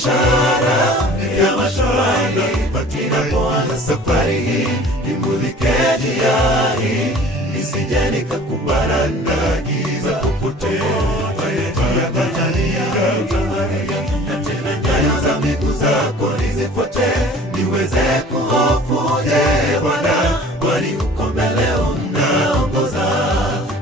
ishara ya matumaini. Ninapoanza safari hii, nimulike njia hii, nisije nikakumbana na giza popote. Na tena nyayo za miguu zako nizifuate, niweze kuhofu Bwana, kwani uko mbele unaongoza.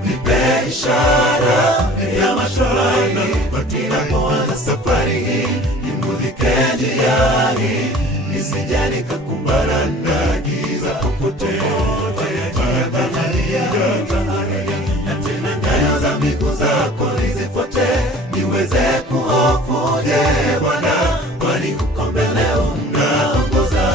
Nipe ishara ya matumaini. Ninapoanza safari hii, nimulike njia hii, nisije nikakumbana na giza popote. Na tena nyayo za miguu zako nizifuate, niweze kuhofu Bwana, kwani uko mbele unaongoza.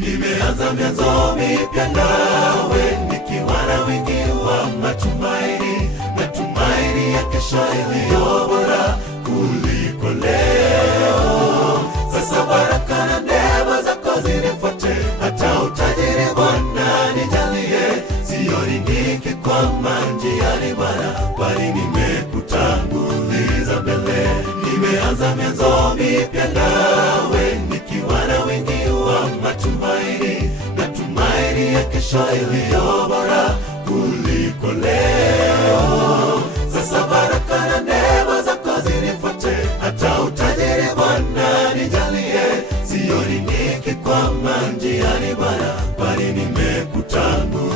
Nimeanza mianzo mipya nawe, nikiwa na wingi wa matumaini, matumaini ya kesho iliyo bora kuliko leo. Sasa baraka na neema zako zinifuate, hata utajiri Bwana nijalie. Sioni nikikwama njiani Bwana, kwani nimekutanguliza mbele. Nimeanza mianzo mipya nawe, nikiwa na wingi wa matumaini, matumaini ya kesho iliyo bora kuliko leo. Sasa baraka na neema zako zinifuate, hata utajiri Bwana nijalie. Sioni nikikwama njiani Bwana, kwani nimekutanguliza